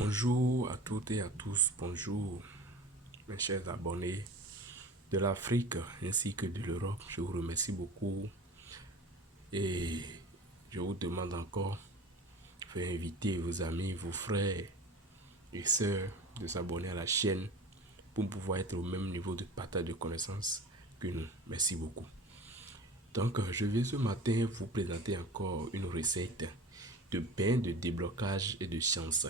Bonjour à toutes et à tous, bonjour mes chers abonnés de l'Afrique ainsi que de l'Europe. Je vous remercie beaucoup et je vous demande encore de inviter vos amis, vos frères et sœurs de s'abonner à la chaîne pour pouvoir être au même niveau de partage de connaissances que nous. Merci beaucoup. Donc, je vais ce matin vous présenter encore une recette de pain de déblocage et de chance.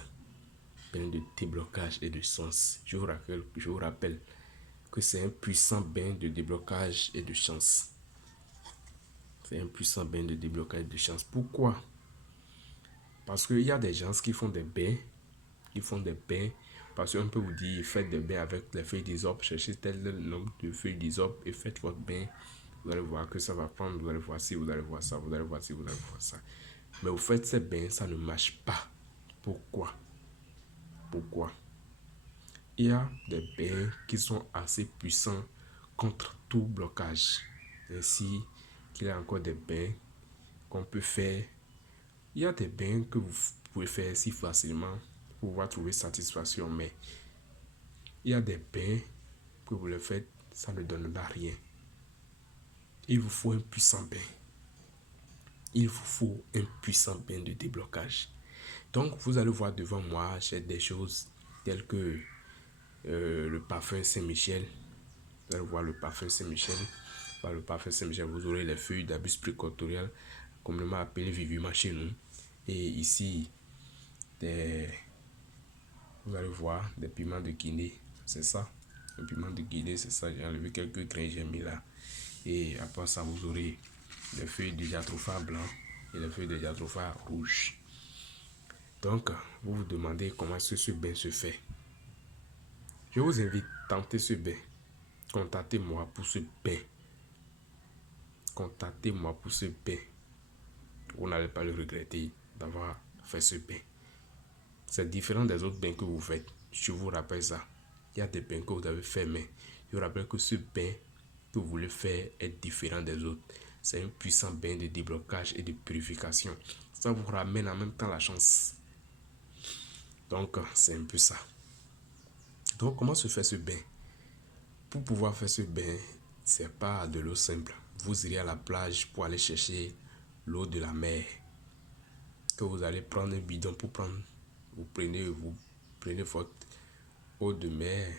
Bain de déblocage et de chance. Je vous rappelle que c'est un puissant bain de déblocage et de chance. C'est un puissant bain de déblocage et de chance. Pourquoi? Parce qu'il y a des gens qui font des bains. Ils font des bains. Parce qu'on peut vous dire, faites des bains avec les feuilles d'hysope. Cherchez tel nombre de feuilles d'hysope et faites votre bain. Vous allez voir que ça va prendre. Vous allez voir ci, vous allez voir ça, vous allez voir ci, vous allez voir ça. Mais vous faites ces bains, ça ne marche pas. Pourquoi? Pourquoi? Il y a des bains qui sont assez puissants contre tout blocage. Ainsi qu'il y a encore des bains qu'on peut faire. Il y a des bains que vous pouvez faire si facilement pour pouvoir trouver satisfaction. Mais il y a des bains que vous le faites, ça ne donnera rien. Il vous faut un puissant bain. Il vous faut un puissant bain de déblocage. Donc vous allez voir devant moi, j'ai des choses telles que le parfum Saint-Michel. Vous allez voir le parfum Saint-Michel. Par le parfum Saint-Michel, vous aurez les feuilles d'Abus précotorial, communément appelées viviment chez nous. Et ici, vous allez voir des piments de Guinée. C'est ça. Un piment de Guinée, c'est ça. J'ai enlevé quelques grains, j'ai mis là. Et après ça, vous aurez les feuilles de jatropha blanc et les feuilles de jatropha rouge. Donc, vous vous demandez comment est-ce que ce bain se fait. Je vous invite à tenter ce bain. Contactez-moi pour ce bain. Contactez-moi pour ce bain. Vous n'allez pas le regretter d'avoir fait ce bain. C'est différent des autres bains que vous faites. Je vous rappelle ça. Il y a des bains que vous avez fait, mais je vous rappelle que ce bain que vous voulez faire est différent des autres. C'est un puissant bain de déblocage et de purification. Ça vous ramène en même temps la chance. Donc, c'est un peu ça. Donc, comment se fait ce bain? Pour pouvoir faire ce bain, c'est pas de l'eau simple. Vous irez à la plage pour aller chercher l'eau de la mer. Que vous allez prendre un bidon pour prendre. Vous prenez votre eau de mer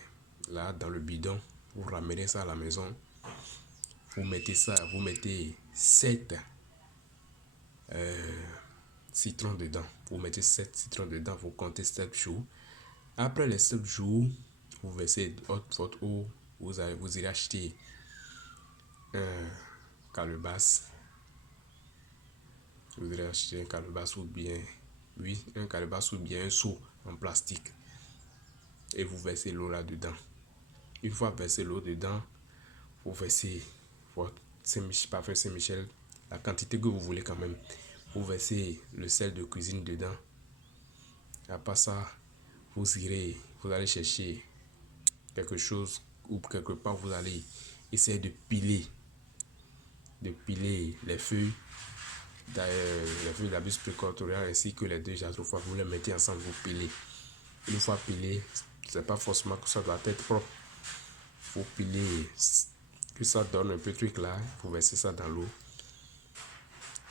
là dans le bidon. Vous ramenez ça à la maison. Vous mettez 7 citrons dedans. Vous mettez 7 citrons dedans. Vous comptez 7 jours. Après les 7 jours, vous versez votre eau. Vous irez acheter un calebasse. Vous irez acheter un calebasse ou bien un seau en plastique. Et vous versez l'eau là-dedans. Une fois versé l'eau dedans, vous versez votre parfum Saint-Michel, la quantité que vous voulez quand même. Vous versez le sel de cuisine dedans. Après ça, vous allez chercher quelque chose ou quelque part vous allez essayer de piler les feuilles d'Abus précotorial ainsi que les deux jatropha. Vous les mettez ensemble, vous pilez. Une fois pilé, c'est pas forcément que ça doit être propre. Vous pilez que ça donne un peu de truc là, vous versez ça dans l'eau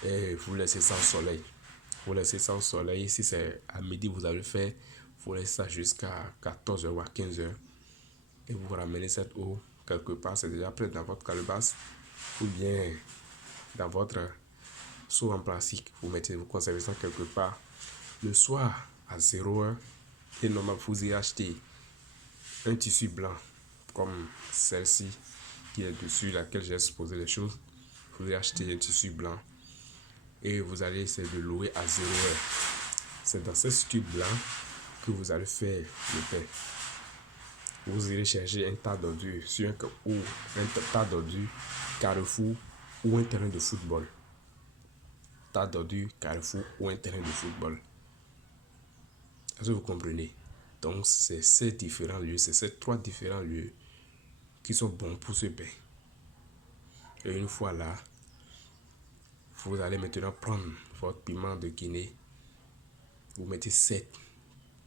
et vous laissez ça au soleil. Vous laissez ça au soleil. Si c'est à midi vous allez faire, vous laissez ça jusqu'à 14h ou à 15h et vous ramenez cette eau quelque part. C'est déjà prêt dans votre calebasse ou bien dans votre seau en plastique. Vous conservez ça quelque part. Le soir à 0h et normalement vous y achetez un tissu blanc comme celle-ci qui est dessus laquelle j'ai exposé les choses. Vous allez acheter un tissu blanc et vous allez essayer de louer à 0h. C'est dans ce tissu blanc que vous allez faire le pain. Vous irez chercher un tas d'ordures sur un tas d'ordures Carrefour ou un terrain de football. Tas d'ordures Carrefour ou un terrain de football. Est-ce que vous comprenez? Donc c'est ces différents lieux, c'est ces 3 différents lieux qui sont bons pour ce bain. Et une fois là, vous allez maintenant prendre votre piment de Guinée. Vous mettez 7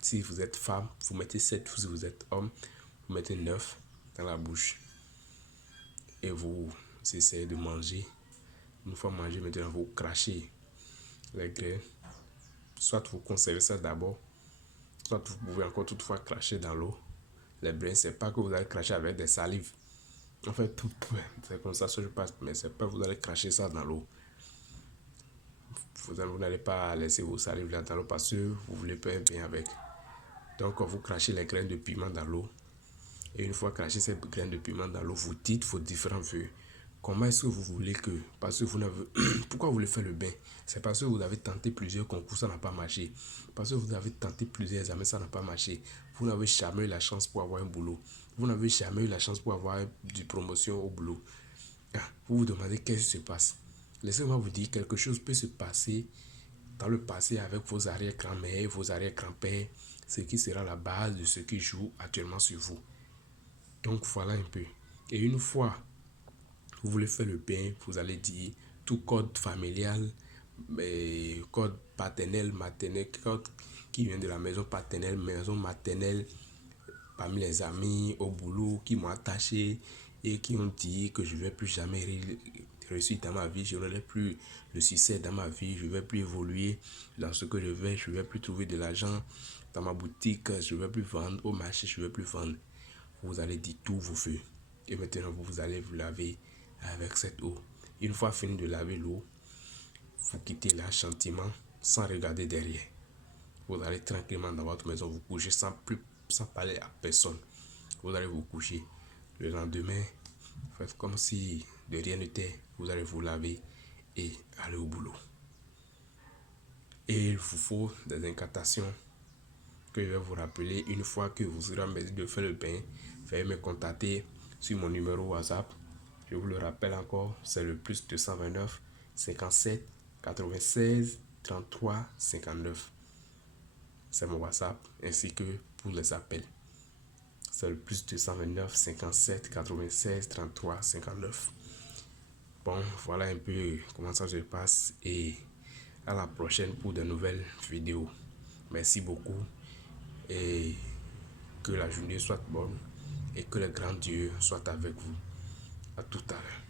Si vous êtes femme, vous mettez 7. Si vous êtes homme, vous mettez 9 dans la bouche. Et vous essayez de manger. Une fois mangé, maintenant vous crachez les graines. Soit vous conservez ça d'abord, soit vous pouvez encore toutefois cracher dans l'eau. Les brins, c'est pas que vous allez cracher avec des salives. En fait, c'est comme ça que je passe, mais c'est pas que vous allez cracher ça dans l'eau. Vous n'allez pas laisser vos salives là dans l'eau parce que vous voulez pas bien avec. Donc, vous crachez les graines de piment dans l'eau. Et une fois craché ces graines de piment dans l'eau, vous dites vos différents vœux. Comment est-ce que vous voulez que... Parce que vous n'avez... Pourquoi vous voulez faire le bain? C'est parce que vous avez tenté plusieurs concours, ça n'a pas marché. Parce que vous avez tenté plusieurs examens, ça n'a pas marché. Vous n'avez jamais eu la chance pour avoir un boulot. Vous n'avez jamais eu la chance pour avoir une promotion au boulot. Vous vous demandez qu'est-ce qui se passe. Laissez-moi vous dire, quelque chose peut se passer dans le passé avec vos arrière-grand-mères, vos arrière-grands-pères, ce qui sera la base de ce qui joue actuellement sur vous. Donc voilà un peu. Et une fois vous voulez faire le bain, vous allez dire tout code familial, code paternel, maternel, code qui vient de la maison paternelle, maison maternelle, parmi les amis, au boulot, qui m'ont attaché et qui ont dit que je ne vais plus jamais réussir dans ma vie, je n'aurai plus le succès dans ma vie, je ne vais plus évoluer dans ce que je ne vais plus trouver de l'argent dans ma boutique, je ne vais plus vendre au marché, je ne vais plus vendre. Vous allez dire tous vos feux. Et maintenant, vous allez vous laver avec cette eau. Une fois fini de laver l'eau, vous quittez là gentiment, sans regarder derrière. Vous allez tranquillement dans votre maison, vous coucher sans parler à personne. Vous allez vous coucher. Le lendemain, faites comme si de rien n'était. Vous allez vous laver et aller au boulot. Et il vous faut des incantations que je vais vous rappeler une fois que vous serez en mesure de faire le bain. Veuillez me contacter sur mon numéro WhatsApp. Je vous le rappelle encore, c'est le plus 229 57 96 33 59. C'est mon WhatsApp ainsi que pour les appels. C'est le plus 229 57 96 33 59. Bon, voilà un peu comment ça se passe et à la prochaine pour de nouvelles vidéos. Merci beaucoup et que la journée soit bonne et que le grand Dieu soit avec vous. À tout à l'heure.